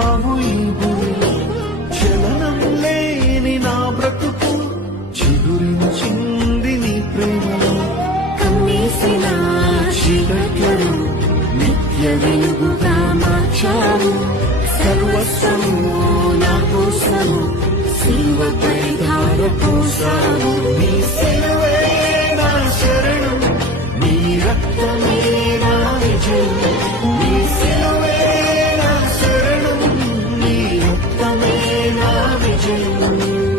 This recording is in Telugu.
వచ్చావు ఈ గురిలో చలనం లేని నా బ్రతుకు చిగురించింది నీ ప్రేమలో కమ్మేసిన చీకట్లను నిత్య వెలుగుగా మార్చావు. సర్వస్వము నా కోసము సిల్వపై ధార పోసావు. నీ శరణం నీ రక్తమే Imagine